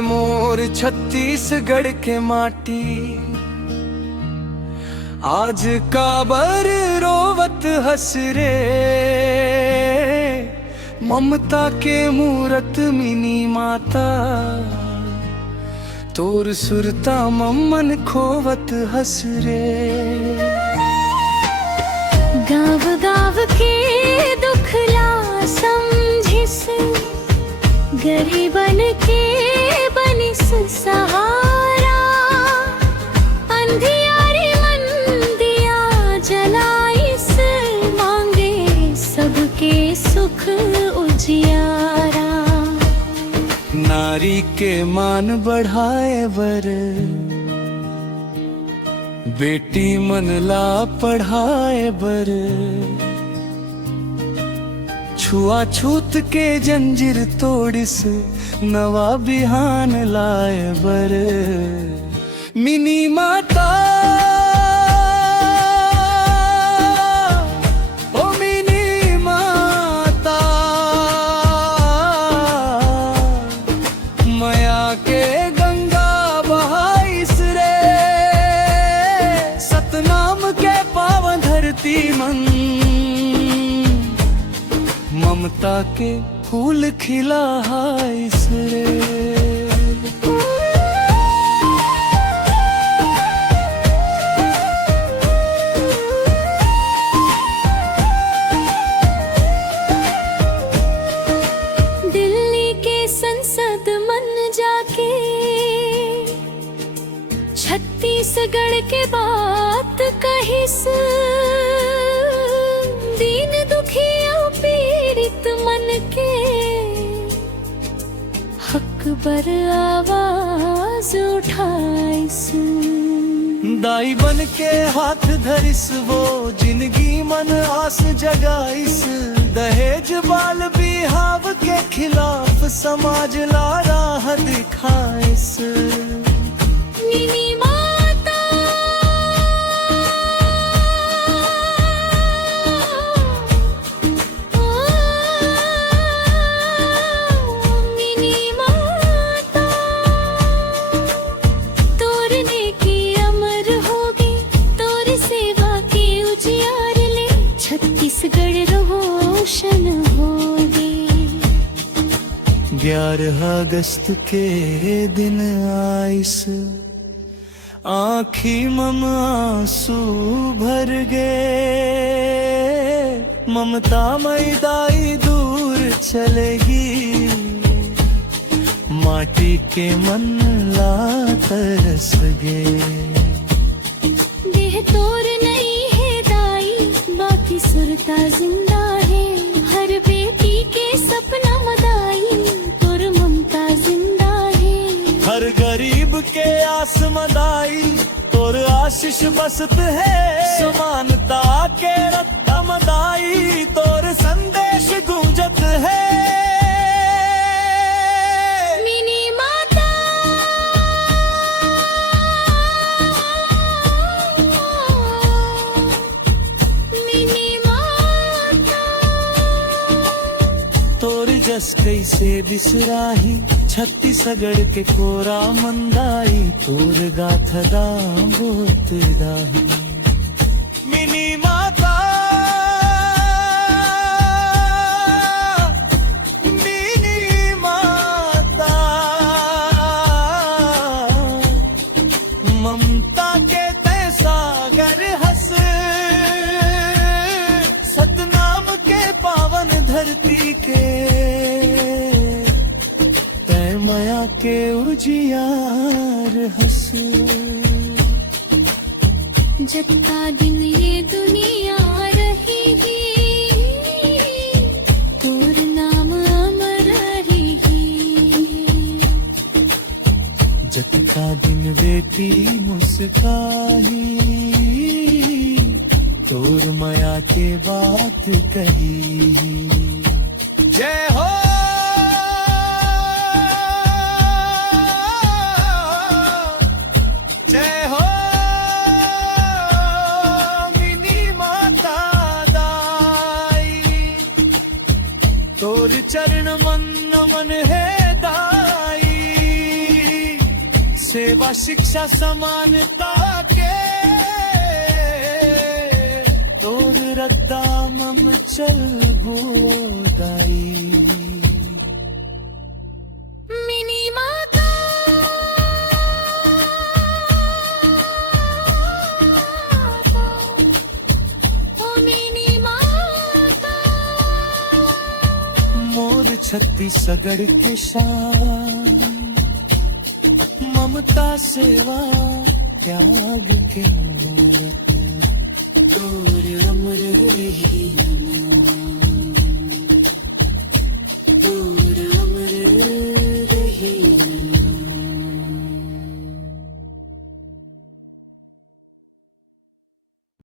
मोर छत्तीसगढ़ के माटी, आज काबर रोवत हंस रे। ममता के मूरत मिनी माता, तोर सुरता मम्मन खोवत हंस रे। गाँव गाँव के दुखला समझिस, गरीबन के बनिस सहारा। अंधियारी मंदिया जलाइस, मांगे सबके सुख उजियारा। नारी के मान बढ़ाए बर, बेटी मन ला पढ़ाए बर। छुआछूत के जंजीर तोड़िस, नवा बिहान लाए बर। मिनी माता ओ मिनी माता, माया के गंगा बहाइस रे। सतनाम के पावन धरती मन, ममता के फूल खिलाइस रे। दिल्ली के संसद मन जाके, छत्तीसगढ़ के बात कहिस। दीन दुखिया पीड़ित मन के, हक बर आवाज उठाइस। दाई बन के हाथ धरिस, वो जिंदगी मन आस जगाइस। दहेज बाल बिहाव के खिलाफ, समाज ला राह दिखाइस। मिनी माता मिनी माता, तोरने की अमर होगी, तोर सेवा की उजियार ले। छत्तीसगढ़ रोशन होगी। 11 अगस्त के दिन आइस, आँखी मम आंसू भर गए। ममता मैदाई दूर चलेगी, माटी के मन ला तरस गे। देह तोर नहीं है दाई, बाकी सुरता जिंदा है। हर बेटी के सपना मदाई, तोर ममता जिंदा है। हर गरीब के आस मदाई, तोर आशीष बसत है। समानता के रत्ता मदाई, तोर संदेश गूंजत है। मिनी माता मिनी माता, तोर जस कैसे बिसराही, छत्तीसगढ़ के कोरा मंदाई। तोर गाथदा बहुत दाही। मिनी माता मिनी माता, ममता के तै सागर हंस। सतनाम के पावन धरती के, माया के उजियार हंस। जब का दिन ये दुनिया रहेगी, तोर नाम अमर रहेगी। जब का दिन बेटी मुस्काही, तोर माया के बात कही। जय हो चरण मन नमन है दाई। सेवा शिक्षा समानता के तोर रद्दा मम चल बोदाई मिनी माता ओ मिनी माता मोर छत्तीसगढ़ के शान ममता सेवा त्याग के मूर्त तोर अमर रही